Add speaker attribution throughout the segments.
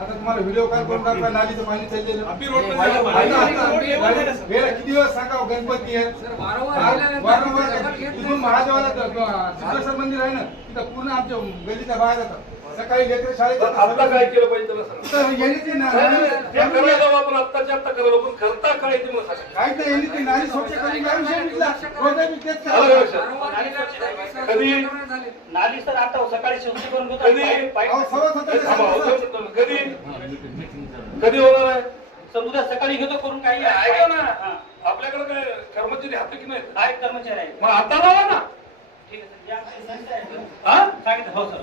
Speaker 1: आता तुम्हाला video call करून दाखवा नालीचं पाणी चाललेलं
Speaker 2: अब्बी रोड पे
Speaker 1: आहे ना, आहे ना,
Speaker 2: अब्बी
Speaker 1: आता.
Speaker 2: रोड पे एवढं आहे.
Speaker 1: गेल्या किती दिवस सांगा हो, गणपती हा? तिथून महादेवाला सिद्धेश्वर मंदिर आहे ना तिथं पूर्ण आमच्या गल्लीच्या बाहेर जातात सकाळी लेकरं शाळेत
Speaker 2: तर आता काय केलं पाहिजे त्याला हे करता काय ते
Speaker 1: काय तर येणे ते नाली स्वच्छ करून काय विषय निघला
Speaker 2: आलं कधी?
Speaker 3: नाली सर आता सकाळी शेवटी करून
Speaker 2: कधी? हे. कधी? कधी होणार आहे?
Speaker 3: सर उद्या सकाळी घेतो करून काही
Speaker 2: ऐका ना.
Speaker 3: हा.
Speaker 2: आपल्याकडे काय कर्मचारी हात की नाही
Speaker 3: हा एक कर्मचारी आहे
Speaker 2: मग आता लावा ना.
Speaker 3: ठीक आहे सर.
Speaker 2: हा?
Speaker 3: सांगितलं. हो सर.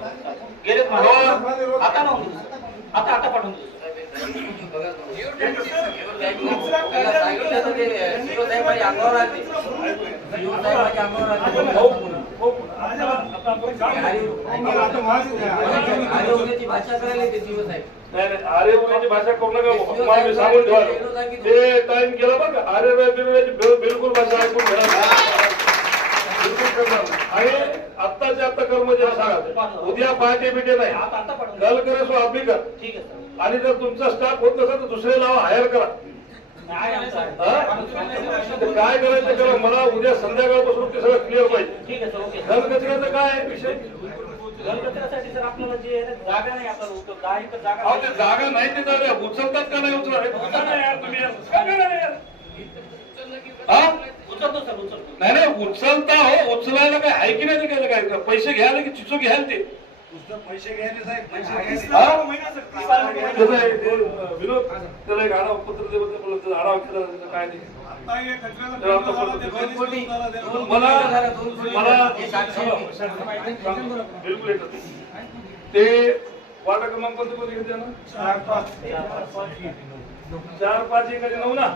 Speaker 3: गेले
Speaker 2: हो.
Speaker 3: आता लावून सर. आता आता पाठवून देतो
Speaker 1: मला आता महासीच आहे.
Speaker 4: भाषा करायला येते दिवस आहे
Speaker 2: नाही नाही आरे उन्हाची भाषा करू नका. तुम्हाला मी सांगून ठेवा ते टाइम गेला बघा आरे बिलकुल भाषा ऐकून घेणार. आणि आत्ताच्या आत्ता कर्मचारी सांगा उद्या पहाटे बिटे नाही कल करे सो भी कर
Speaker 3: ठीक आहे सर
Speaker 2: आणि जर तुमचा स्टाफ होत नसेल तर दुसरे लावा हायर करा काय करायचं करा? मला उद्या संध्याकाळपासून ते सगळं क्लिअर पाहिजे.
Speaker 3: ठीक आहे सर ओके. सर.
Speaker 2: घनकचऱ्याचं काय विषय?
Speaker 3: सर आपल्याला जे जागा नाही आपल्याला
Speaker 2: ते जागा नाही. ते जागा उचलतात का नाही उचलत? तुम्ही?
Speaker 3: उचलतो सर उचलतो.
Speaker 2: नाही नाही उचलता हो. उचलायला काय आहे की नाही काय पैसे घ्यायला की चिचू घ्याल ते?
Speaker 1: पैसे घ्यायचे साहेब
Speaker 2: त्याला एक आढावा पत्र आढावा काय नाही. ते वाटा क्रमांक कोणते कोणते घेते ना
Speaker 1: चार, पाच.
Speaker 2: चार पाच नऊ ना?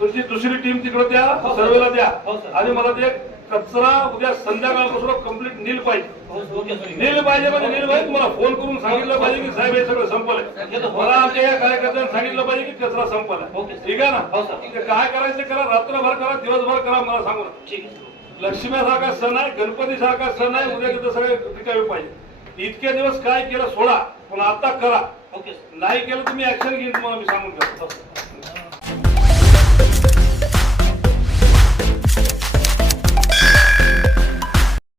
Speaker 2: तुमची दुसरी टीम तिकडे द्या सर्वेला द्या.
Speaker 3: हो.
Speaker 2: आणि मला ते कचरा उद्या संध्याकाळपासून कंप्लीट नील पाहिजे.
Speaker 3: हो
Speaker 2: नील पाहिजे म्हणजे नील पाहिजे. तुम्हाला फोन करून सांगितलं पाहिजे की साहेब हे सगळं संपलंय. मला आमच्या या कार्यकर्त्यांनी सांगितलं पाहिजे की कचरा संपलाय. ठीक आहे
Speaker 3: हो,
Speaker 2: ना. ते काय करायचं करा? रात्रभर करा दिवसभर करा मला सांगू नका.
Speaker 3: ठीक. आहे सर
Speaker 2: लक्ष्मीसारखा सण आहे गणपतीसारखा सण आहे उद्या तिथं सगळे रिकामी पाहिजे. इतके दिवस काय केलं सोडा पण आता करा. नाही केलं तुम्ही ऍक्शन घेईन तुम्हाला मी सांगून ठेवतो
Speaker 3: हो.